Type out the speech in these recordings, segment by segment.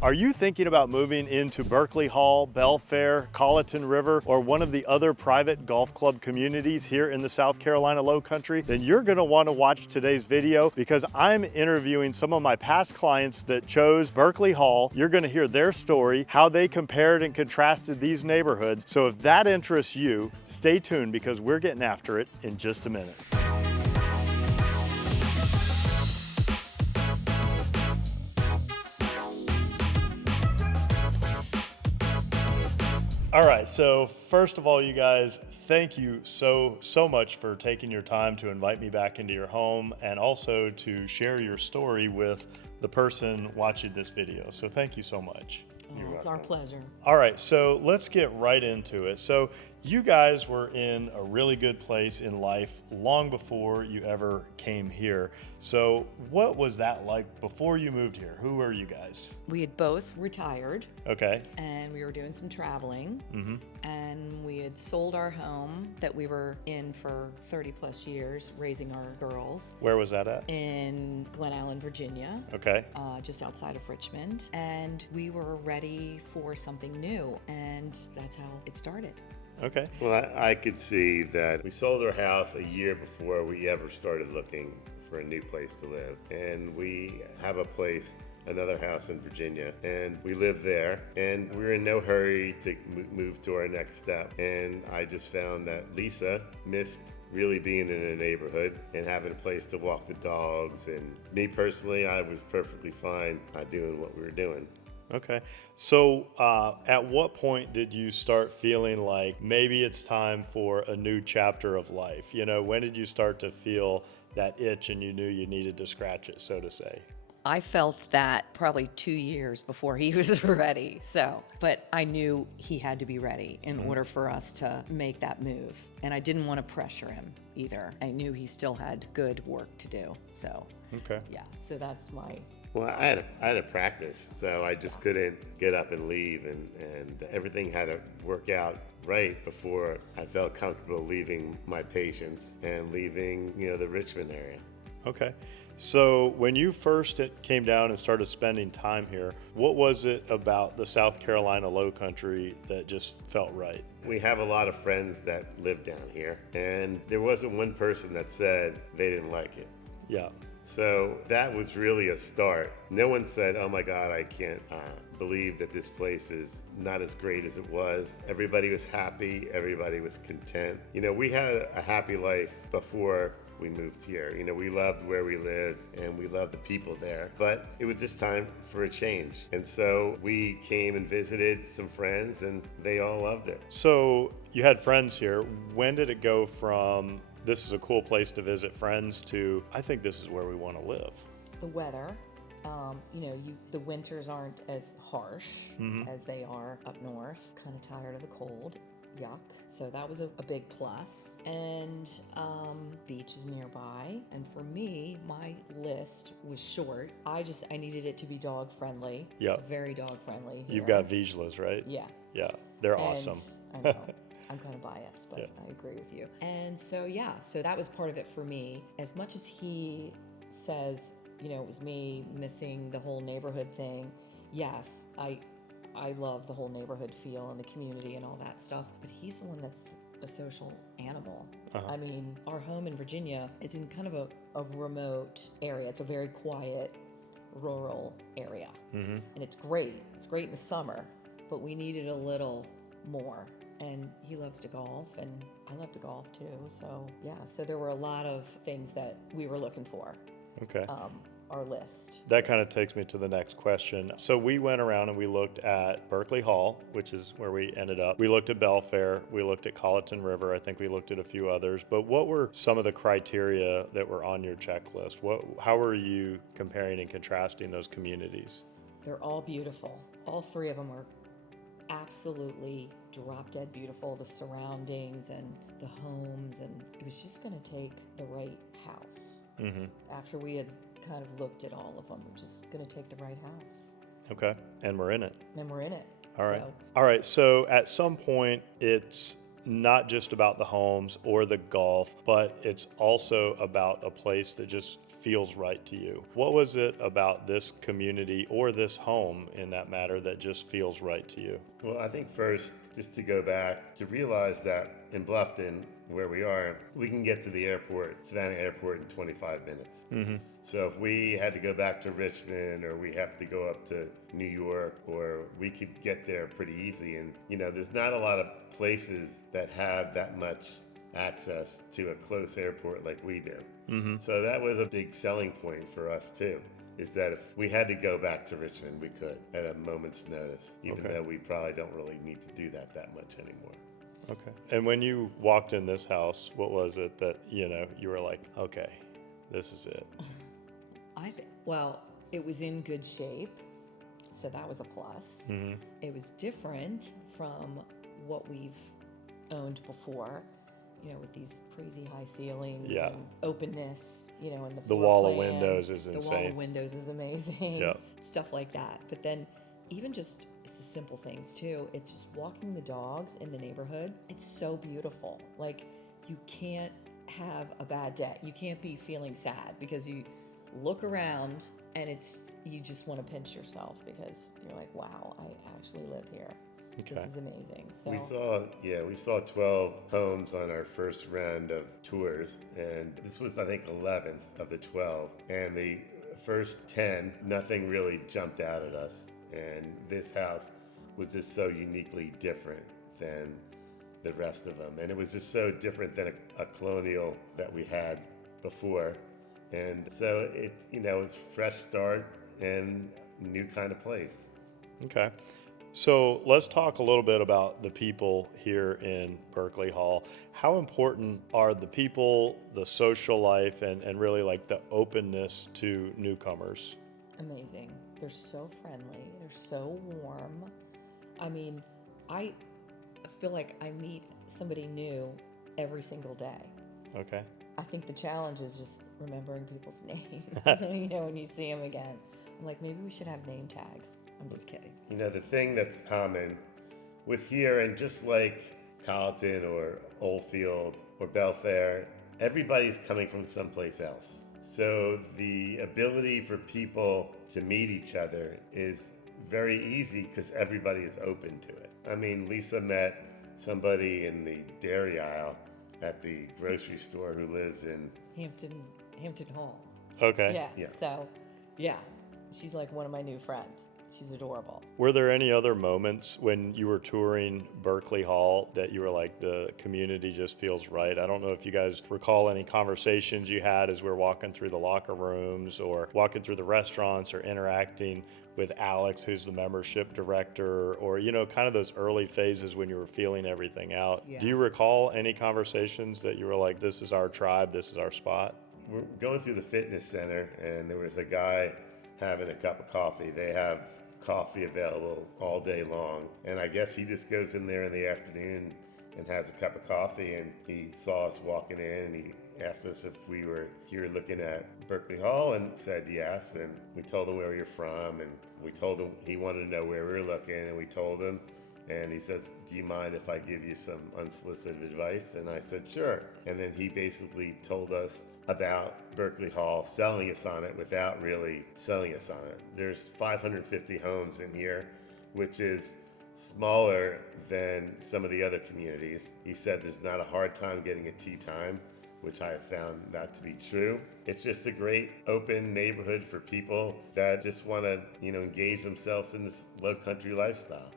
Are you thinking about moving into Berkeley Hall, Belfair, Colleton River, or one of the other private golf club communities here in the South Carolina Lowcountry? Then you're gonna want to watch today's video because I'm interviewing some of my past clients that chose Berkeley Hall. You're gonna hear their story, how they compared and contrasted these neighborhoods. So if that interests you, stay tuned because we're getting after it in just a minute. All right, so first of all, you guys, thank you so much for taking your time to invite me back into your home and also to share your story with the person watching this video. So thank you so much. It's our pleasure. All right, so let's get right into it. So you guys were in a really good place in life long before you ever came here. So what was that like before you moved here? Who were you guys? We had both retired. Okay. And we were doing some traveling. And we had sold our home that we were in for 30 plus years, raising our girls. Where was that at? In Glen Allen, Virginia. Okay. Just outside of Richmond. And we were ready for something new. And that's how it started. Okay. Well, I could see that we sold our house a year before we ever started looking for a new place to live. And we have another house in Virginia, and we live there, and we're in no hurry to move to our next step. And I just found that Lisa missed really being in a neighborhood and having a place to walk the dogs. And me personally, I was perfectly fine doing what we were doing. Okay. So at what point did you start feeling like maybe it's time for a new chapter of life? You know, when did you start to feel that itch and you knew you needed to scratch it, so to say? I felt that probably 2 years before he was ready. But I knew he had to be ready in order for us to make that move. And I didn't want to pressure him either. I knew he still had good work to do. So, okay. Yeah, so that's my... Well, I had a practice, so I just couldn't get up and leave, and everything had to work out right before I felt comfortable leaving my patients and leaving, the Richmond area. Okay. So when you first came down and started spending time here, what was it about the South Carolina Lowcountry that just felt right? We have a lot of friends that live down here, and there wasn't one person that said they didn't like it. Yeah. So that was really a start. No one said, oh my God, I can't believe that this place is not as great as it was. Everybody was happy. Everybody was content. We had a happy life before we moved here. We loved where we lived and we loved the people there, but it was just time for a change. And so we came and visited some friends and they all loved it. So you had friends here. When did it go from this is a cool place to visit friends to I think this is where we want to live? The weather, the winters aren't as harsh as they are up north. Kind of tired of the cold. Yuck. So that was a big plus. And beach is nearby. And for me, my list was short. I needed it to be dog friendly. Yeah. It's very dog friendly here. You've got Vizslas, right? Yeah. Yeah. They're awesome. I know. I'm kind of biased, but yeah. I agree with you. And so, so that was part of it for me. As much as he says, it was me missing the whole neighborhood thing. Yes, I love the whole neighborhood feel and the community and all that stuff, but he's the one that's a social animal. I mean, our home in Virginia is in kind of a remote area. It's a very quiet, rural area. And it's great. It's great in the summer, but we needed a little more. And he loves to golf, and I love to golf too. So there were a lot of things that we were looking for. Okay. Our list. That kind of takes me to the next question. So we went around and we looked at Berkeley Hall, which is where we ended up. We looked at Belfair. We looked at Colleton River. I think we looked at a few others. But what were some of the criteria that were on your checklist? How were you comparing and contrasting those communities? They're all beautiful. All three of them are absolutely drop dead beautiful. The surroundings and the homes, and it was just going to take the right house. After we had kind of looked at all of them, we're just going to take the right house. Okay, and we're in it. All right, so at some point it's not just about the homes or the golf, but it's also about a place that just feels right to you. What was it about this community or this home in that matter that just feels right to you? Well, I think first, just to go back, to realize that in Bluffton, where we are, we can get to the airport, Savannah Airport, in 25 minutes. So if we had to go back to Richmond, or we have to go up to New York, or we could get there pretty easy. And, there's not a lot of places that have that much access to a close airport like we do. So that was a big selling point for us too, is that if we had to go back to Richmond, we could at a moment's notice, even though we probably don't really need to do that much anymore. Okay. And when you walked in this house, what was it that, you were like, okay, this is it? Well, it was in good shape, so that was a plus. It was different from what we've owned before, with these crazy high ceilings and openness, and the wall floor of plan. windows is The insane. wall of windows is amazing. Yep. Stuff like that. But then even just, it's the simple things too. It's just walking the dogs in the neighborhood. It's so beautiful. Like, you can't have a bad day. You can't be feeling sad because you look around and you just want to pinch yourself because you're like, wow, I actually live here. Okay. This is amazing. So We saw 12 homes on our first round of tours, and this was, I think, 11th of the 12. And the first 10, nothing really jumped out at us. And this house was just so uniquely different than the rest of them. And it was just so different than a colonial that we had before. And so it's fresh start and new kind of place. Okay. So let's talk a little bit about the people here in Berkeley Hall. How important are the people, the social life, and really like the openness to newcomers? amazing. They're so friendly. They're so warm. I mean, I feel like I meet somebody new every single day. Okay. I think the challenge is just remembering people's names. So, when you see them again, I'm like, maybe we should have name tags. I'm just kidding. The thing that's common with here, and just like Colleton or Oldfield or Belfair, everybody's coming from someplace else. So the ability for people to meet each other is very easy because everybody is open to it. I mean, Lisa met somebody in the dairy aisle at the grocery store who lives in Hampton Hall. Okay. Yeah. So, yeah, she's like one of my new friends. She's adorable. Were there any other moments when you were touring Berkeley Hall that you were like, the community just feels right? I don't know if you guys recall any conversations you had as we were walking through the locker rooms or walking through the restaurants or interacting with Alex, who's the membership director, or, kind of those early phases when you were feeling everything out. Yeah. Do you recall any conversations that you were like, this is our tribe, this is our spot? We're going through the fitness center, and there was a guy having a cup of coffee. They have coffee available all day long, and I guess he just goes in there in the afternoon and has a cup of coffee, and he saw us walking in, and he asked us if we were here looking at Berkeley Hall, and said yes. And we told him where we were from, and we told him he wanted to know where we were looking, and we told him, and he says, do you mind if I give you some unsolicited advice? And I said, sure. And then he basically told us about Berkeley Hall, selling us on it without really selling us on it. There's 550 homes in here, which is smaller than some of the other communities. He said there's not a hard time getting a tea time, which I have found that to be true. It's just a great open neighborhood for people that just want to, engage themselves in this low country lifestyle.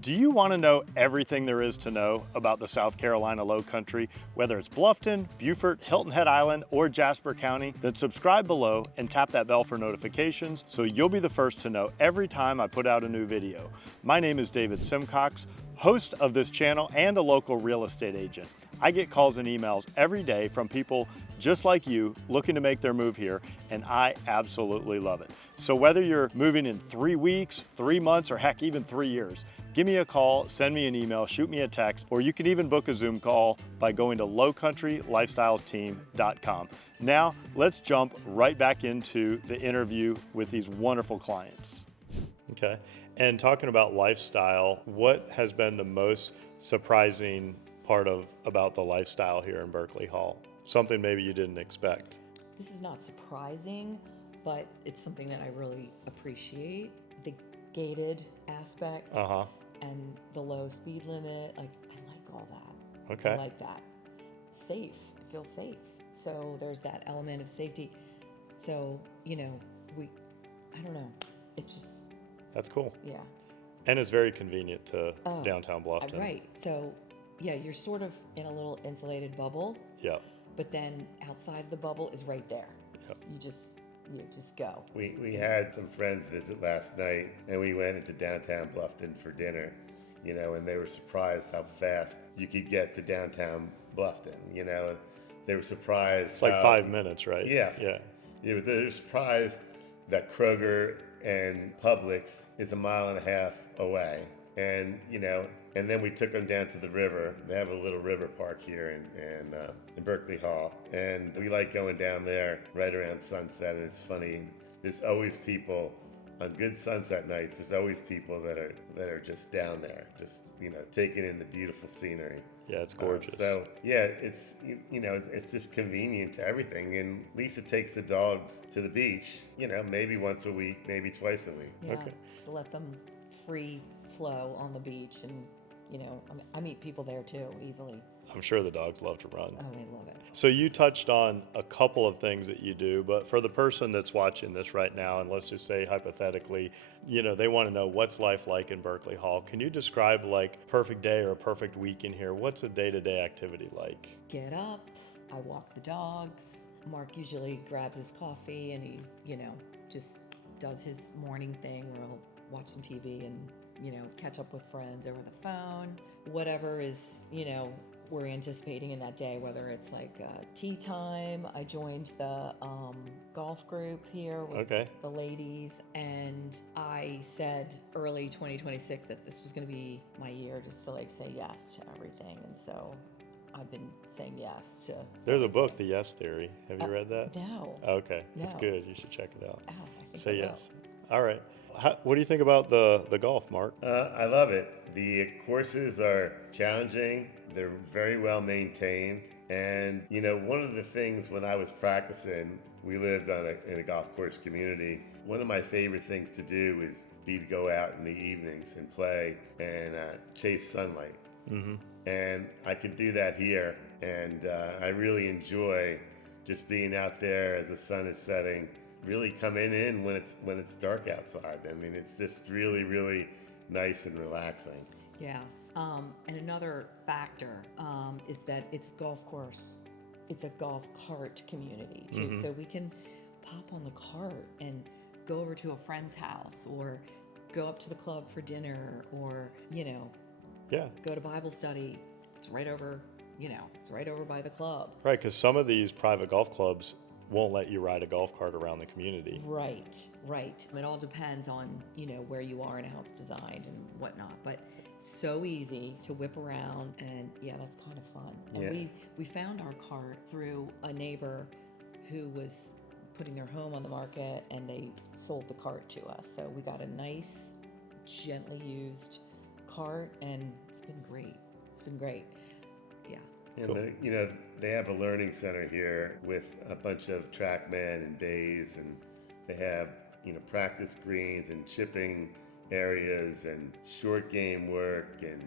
Do you want to know everything there is to know about the South Carolina Lowcountry, whether it's Bluffton, Beaufort, Hilton Head Island, or Jasper County? Then subscribe below and tap that bell for notifications so you'll be the first to know every time I put out a new video. My name is David Simcox, host of this channel and a local real estate agent. I get calls and emails every day from people just like you looking to make their move here, and I absolutely love it. So whether you're moving in 3 weeks, 3 months, or heck, even 3 years, give me a call, send me an email, shoot me a text, or you can even book a Zoom call by going to lowcountrylifestylesteam.com. Now, let's jump right back into the interview with these wonderful clients. Okay, and talking about lifestyle, what has been the most surprising part about the lifestyle here in Berkeley Hall? Something maybe you didn't expect. this is not surprising, but it's something that I really appreciate. The gated aspect and the low speed limit, like I like all that. Okay. I like that. Safe, it feels safe. So there's that element of safety. So, you know, I don't know, it just, That's cool. yeah. And it's very convenient to downtown Bluffton. Right. So, yeah, you're sort of in a little insulated bubble. Yeah. But then outside the bubble is right there. Yep. You just go. We had some friends visit last night, and we went into downtown Bluffton for dinner, you know, and they were surprised how fast you could get to downtown Bluffton, you know. They were surprised. It's like 5 minutes, right? Yeah. Yeah. Yeah, but they were surprised that Kroger and Publix is 1.5 miles away. And, you know, and then we took them down to the river. They have a little river park here in Berkeley Hall. And we like going down there right around sunset. And it's funny, there's always people on good sunset nights. There's always people that are just down there, just, you know, taking in the beautiful scenery. Yeah, it's gorgeous. So yeah, it's, you know, it's just convenient to everything. And Lisa takes the dogs to the beach, you know, maybe once a week, maybe twice a week. Yeah, Okay. just to let them free flow on the beach. And, you know, I meet people there too, easily. I'm sure the dogs love to run. Oh, they love it. So you touched on a couple of things that you do, but for the person that's watching this right now, and let's just say hypothetically, you know, they want to know what's life like in Berkeley Hall. Can you describe like perfect day or a perfect week in here? What's a day-to-day activity like? Get up, I walk the dogs. Mark usually grabs his coffee and he, you know, just does his morning thing where he'll watch some TV and, you know, catch up with friends over the phone. Whatever is, you know, we're anticipating in that day, whether it's like tea time. I joined the golf group here with the ladies, and I said early 2026 that this was going to be my year just to like say yes to everything. And so I've been saying yes to. There's a book, The Yes Theory. Have you read that? No. Okay, No. it's good. You should check it out. Oh, I think Say I will. yes. All right. What do you think about the golf, Mark? I love it. The courses are challenging. They're very well maintained. And, you know, one of the things when I was practicing, we lived in a golf course community. One of my favorite things to do is to go out in the evenings and play and chase sunlight. Mm-hmm. And I can do that here. And I really enjoy just being out there as the sun is setting, really coming in when it's dark outside. I mean, it's just really, really nice and relaxing. Yeah. And another factor is that it's golf course. It's a golf cart community too. Mm-hmm. So we can pop on the cart and go over to a friend's house or go up to the club for dinner or, you know, go to Bible study. It's right over, you know, it's right over by the club. Right, because some of these private golf clubs won't let you ride a golf cart around the community. Right. It all depends on, you know, where you are and how it's designed and whatnot. But so easy to whip around, and yeah, that's kind of fun. And we found our cart through a neighbor who was putting their home on the market, and they sold the cart to us. So we got a nice, gently used cart, and it's been great. Yeah. And Cool. you know, they have a learning center here with a bunch of TrackMan and bays, and they have, you know, practice greens and chipping areas and short game work and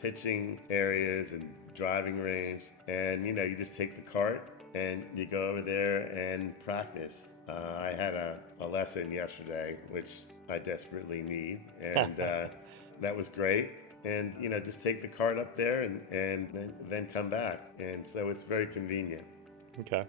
pitching areas and driving range. And, you know, you just take the cart and you go over there and practice. I had a lesson yesterday, which I desperately need, and that was great. And, you know, just take the cart up there and then come back. And so it's very convenient. Okay.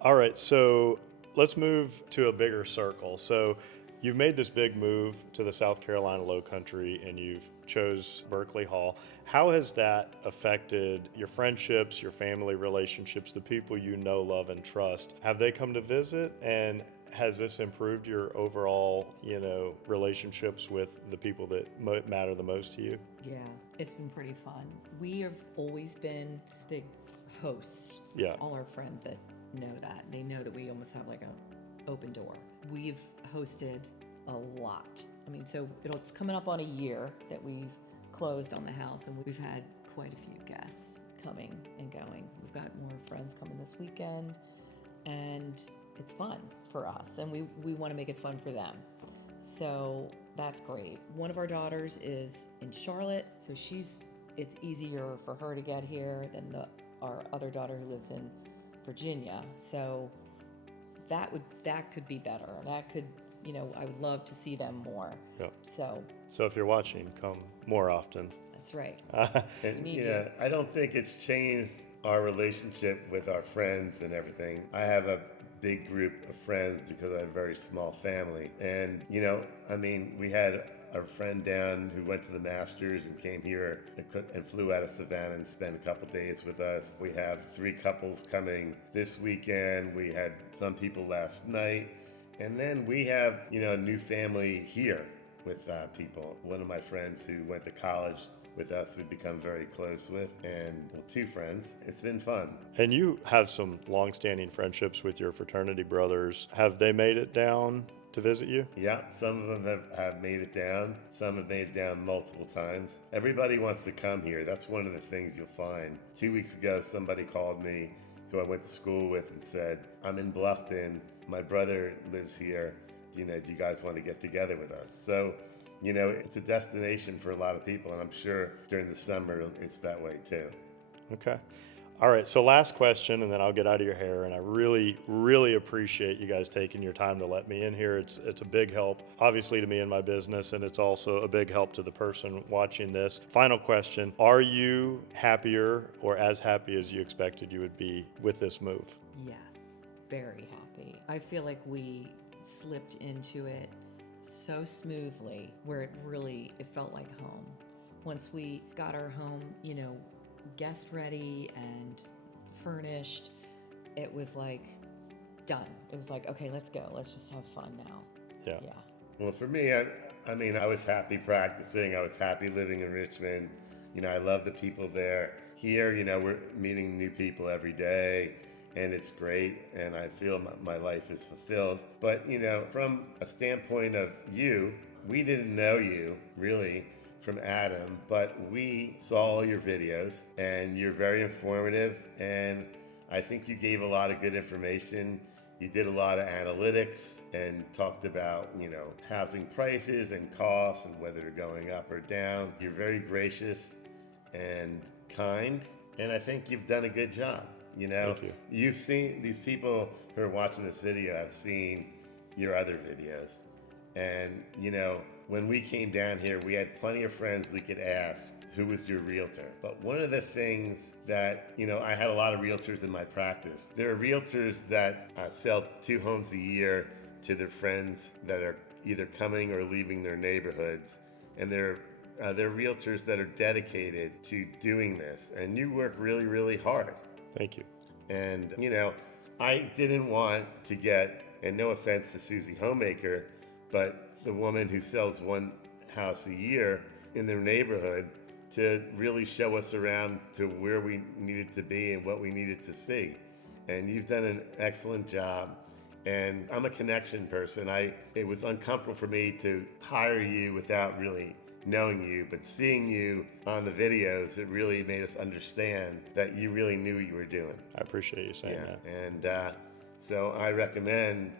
All right. So let's move to a bigger circle. So you've made this big move to the South Carolina Lowcountry and you've chose Berkeley Hall. How has that affected your friendships, your family relationships, the people you know, love, and trust? Have they come to visit, and has this improved your overall, you know, relationships with the people that matter the most to you? Yeah, it's been pretty fun. We have always been big hosts. Yeah. All our friends that know that, they know that we almost have like a open door. We've hosted a lot. I mean, so it's coming up on a year that we've closed on the house, and we've had quite a few guests coming and going. We've got more friends coming this weekend. and it's fun for us, and we want to make it fun for them. So that's great. One of our daughters is in Charlotte, so it's easier for her to get here than our other daughter who lives in Virginia. So that could be better. That could, I would love to see them more. Yep. So if you're watching, come more often. that's right. And I don't think it's changed our relationship with our friends and everything. I have a big group of friends because I have a very small family. And, we had our friend down who went to the Masters and came here and flew out of Savannah and spent a couple days with us. We have 3 couples coming this weekend. We had some people last night. And then we have, a new family here with people. One of my friends who went to college with us, we've become very close with, and 2 friends. It's been fun. And you have some long-standing friendships with your fraternity brothers. Have they made it down to visit you? Yeah, some of them have made it down. Some have made it down multiple times. Everybody wants to come here. That's one of the things you'll find. 2 weeks ago, somebody called me who I went to school with and said, I'm in Bluffton. My brother lives here. Do you guys want to get together with us? So, it's a destination for a lot of people, and I'm sure during the summer it's that way too. Okay. All right, so last question, and then I'll get out of your hair. And I really, really appreciate you guys taking your time to let me in here. It's a big help, obviously, to me in my business, and it's also a big help to the person watching this. Final question: are you happier or as happy as you expected you would be with this move? Yes, very happy. I feel like we slipped into it so smoothly, where it felt like home. Once we got our home, guest ready and furnished, it was like done. It was like, okay, let's go. Let's just have fun now. Yeah. Well, for me, I was happy practicing. I was happy living in Richmond. I love the people there. Here, we're meeting new people every day, and it's great, and I feel my life is fulfilled. But, from a standpoint of we didn't know you, really, from Adam, but we saw all your videos, and you're very informative, and I think you gave a lot of good information. You did a lot of analytics and talked about, housing prices and costs and whether they're going up or down. You're very gracious and kind, and I think you've done a good job. Thank you. You've seen, these people who are watching this video have seen your other videos. And, when we came down here, we had plenty of friends we could ask, who was your realtor? But one of the things that, I had a lot of realtors in my practice. There are realtors that sell 2 homes a year to their friends that are either coming or leaving their neighborhoods. And they're realtors that are dedicated to doing this. And you work really, really hard. Thank you. And, I didn't want to get, and no offense to Susie Homemaker, but the woman who sells 1 house a year in their neighborhood, to really show us around to where we needed to be and what we needed to see. And you've done an excellent job. And I'm a connection person. It was uncomfortable for me to hire you without really knowing you, but seeing you on the videos, it really made us understand that you really knew what you were doing. I appreciate you saying that. And so I recommend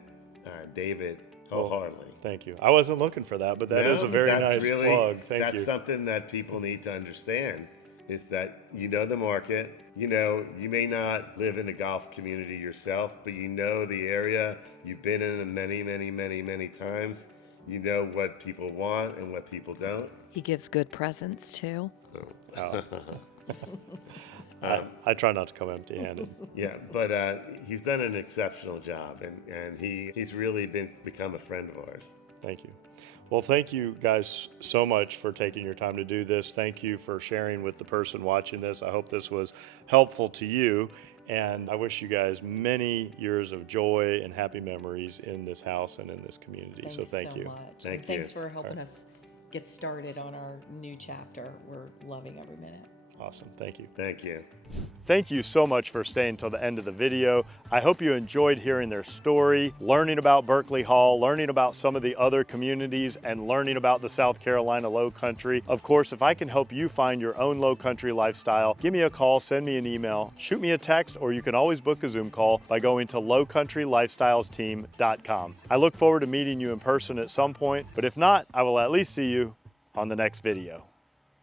David wholeheartedly. Thank you. I wasn't looking for that, but that is a very nice plug. Thank you. That's something that people need to understand, is that the market. You may not live in a golf community yourself, but the area. You've been in it many, many, many, many times. You know what people want and what people don't. He gives good presents too. Oh. I try not to come empty-handed. Yeah, but he's done an exceptional job, and he's really become a friend of ours. Thank you. Well, thank you guys so much for taking your time to do this. Thank you for sharing with the person watching this. I hope this was helpful to you, and I wish you guys many years of joy and happy memories in this house and in this community. Thanks so thank you. Much. Thank you. Thanks for helping us get started on our new chapter. We're loving every minute. Awesome, thank you. Thank you. Thank you so much for staying till the end of the video. I hope you enjoyed hearing their story, learning about Berkeley Hall, learning about some of the other communities, and learning about the South Carolina Lowcountry. Of course, if I can help you find your own Lowcountry lifestyle, give me a call, send me an email, shoot me a text, or you can always book a Zoom call by going to lowcountrylifestylesteam.com. I look forward to meeting you in person at some point, but if not, I will at least see you on the next video.